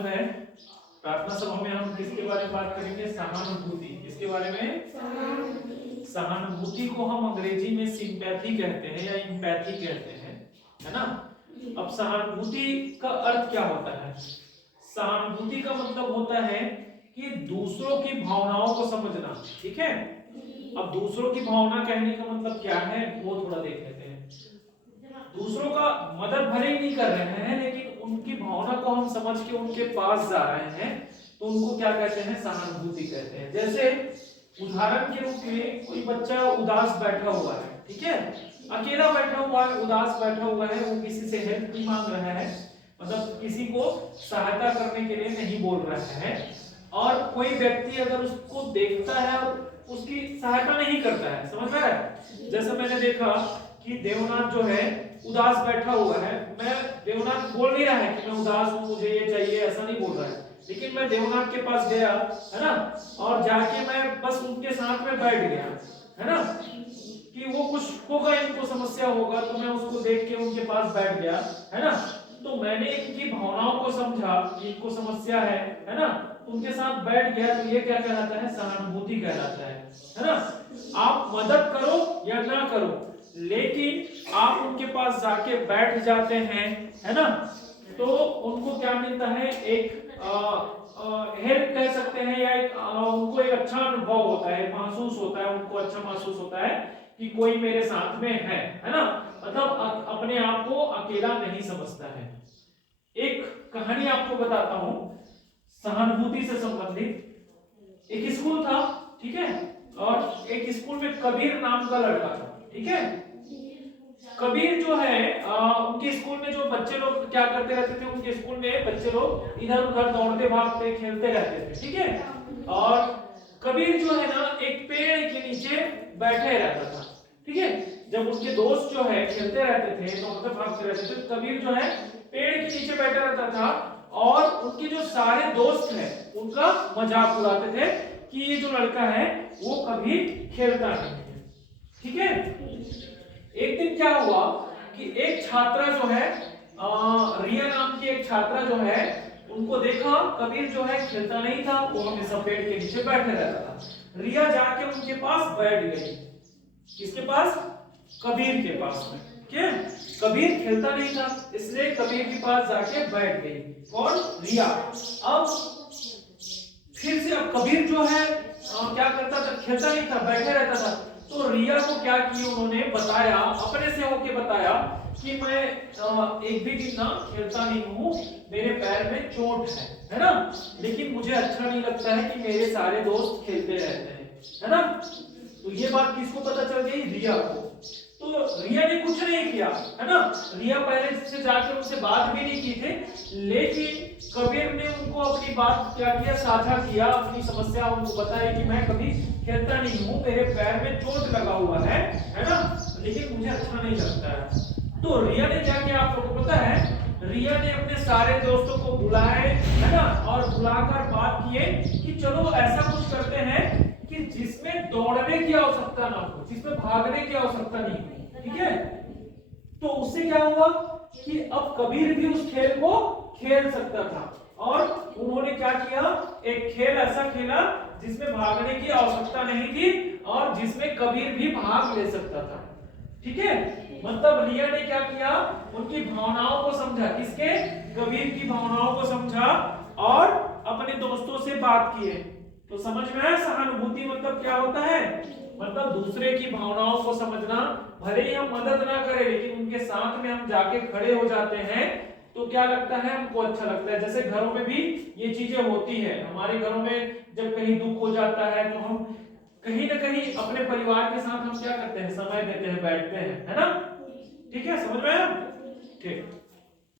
जो है प्रार्थना सभा में हम किसके बारे में बात करेंगे? सहानुभूति। किसके बारे में? सहानुभूति को हम अंग्रेजी में सिंपैथी कहते हैं या एम्पैथी कहते हैं, है ना। अब सहानुभूति का अर्थ क्या होता है? सहानुभूति का मतलब होता है कि दूसरों की भावनाओं को समझना, ठीक है। अब दूसरों की भावना कहने का मतलब क्या है वो थोड़ा देख लेते हैं। दूसरों का मदद भले ही नहीं कर रहे हैं, लेकिन उनकी भावना को हम समझ के उनके पास जा रहे हैं, तो उनको क्या कहते हैं? सहानुभूति कहते हैं। जैसे उदाहरण के रूप में कोई बच्चा उदास बैठा हुआ है, ठीक है, अकेला बैठा हुआ है, उदास बैठा हुआ है, वो किसी से हेल्प नहीं मांग रहा है, मतलब किसी को सहायता करने के लिए नहीं बोल रहा है, और कोई व्यक्ति अगर उसको देखता है और उसकी सहायता नहीं करता है, समझ में आ रहा है? जैसे मैंने देखा कि देवनाथ जो है उदास बैठा हुआ है, मैं देवनाथ बोल नहीं रहा है कि मैं उदास हूं, मुझे ये चाहिए, ऐसा नहीं बोल रहा है, लेकिन मैं देवनाथ के पास गया, है ना, और जाके मैं बस उनके साथ में बैठ गया, है ना, कि वो कुछ होगा, इनको समस्या होगा, तो मैं उसको देख के उनके पास बैठ गया, है ना, तो मैंने इनकी भावनाओं को समझा कि इनको समस्या है ना, उनके साथ बैठ गया, तो ये क्या कहलाता है? सहानुभूति कहलाता है ना। आप मदद करो या ना करो, लेकिन आप उनके पास जाके बैठ जाते हैं, है ना, तो उनको क्या मिलता है? एक हेल्प कह सकते हैं, या एक उनको एक अच्छा अनुभव होता है, महसूस होता है, उनको अच्छा महसूस होता है कि कोई मेरे साथ में है ना, मतलब अपने आप को अकेला नहीं समझता है। एक कहानी आपको बताता हूं सहानुभूति से संबंधित। एक स्कूल था, ठीक है, और एक स्कूल में कबीर नाम का लड़का था, ठीक है। कबीर जो है उनके स्कूल में जो बच्चे लोग क्या करते रहते थे, उनके स्कूल में बच्चे लोग इधर उधर दौड़ते भागते खेलते रहते थे, ठीक है। और कबीर जो है ना एक पेड़ के नीचे बैठे रहता था, ठीक है। जब उनके दोस्त जो है खेलते रहते थे, दौड़ते भागते रहते थे, कबीर जो है पेड़ के नीचे बैठा रहता था, और उनके जो सारे दोस्त हैं उनका मजाक उड़ाते थे कि ये जो लड़का है वो कभी खेलता नहीं है, ठीक है। एक दिन क्या हुआ कि एक छात्रा जो है रिया नाम की एक छात्रा जो है, उनको देखा कबीर जो है खेलता नहीं था, वो हमेशा पेड़ के नीचे बैठे रहता था। रिया जाके उनके पास बैठ गई। किसके पास? कबीर के पास में। क्या? कबीर खेलता नहीं था, इसलिए कबीर के पास जाके बैठ गई। कौन? रिया। अब फिर से अब कबीर जो है क्या करता था? खेलता नहीं था, बैठे रहता था। तो रिया को क्या किया उन्होंने बताया, अपने से होके बताया कि मैं एक भी दिन ना खेलता नहीं हूँ, मेरे पैर में चोट है ना, लेकिन मुझे अच्छा नहीं लगता है कि मेरे सारे दोस्त खेलते रहते हैं, है ना। तो ये बात किसको पता चल गई? रिया को। तो रिया ने कुछ नहीं किया, है ना, रिया पहले से जाकर उनसे बात भी नहीं की थे, लेकिन कबीर ने उनको अपनी बात क्या किया? साझा किया, अपनी समस्या उनको बताई कि मैं कभी खेलता नहीं हूँ, मेरे पैर में चोट लगा हुआ है ना, लेकिन मुझे अच्छा नहीं लगता है। तो रिया ने क्या किया आप लोगों को पता है? रिया ने अपने सारे दोस्तों को बुलाए, है ना, और बुलाकर बात किए कि चलो ऐसा कुछ करते हैं कि जिसमें दौड़ने की आवश्यकता ना हो, जिसमें भागने की आवश्यकता नहीं हो, ठीक है। तो उससे क्या हुआ कि अब कबीर भी उस खेल को खेल सकता था, और उन्होंने क्या किया? एक खेल ऐसा खेला जिसमें भागने की आवश्यकता नहीं थी और जिसमें कबीर भी भाग ले सकता था, ठीक है। मतलब रिया ने क्या किया? उनकी भावनाओं को समझा। किसके? कबीर की भावनाओं को समझा और अपने दोस्तों से बात किए। तो समझ में आया सहानुभूति मतलब क्या होता है? मतलब दूसरे की भावनाओं को समझना, भले ही हम मदद ना करें लेकिन उनके साथ में हम जाके खड़े हो जाते हैं तो क्या लगता है? हमको अच्छा लगता है। जैसे घरों में भी ये चीजें होती है, हमारे घरों में जब कहीं दुख हो जाता है तो हम कहीं ना कहीं अपने परिवार के साथ हम क्या करते हैं? समय देते हैं, बैठते हैं, है ना। ठीक है, समझ में आया? ठीक।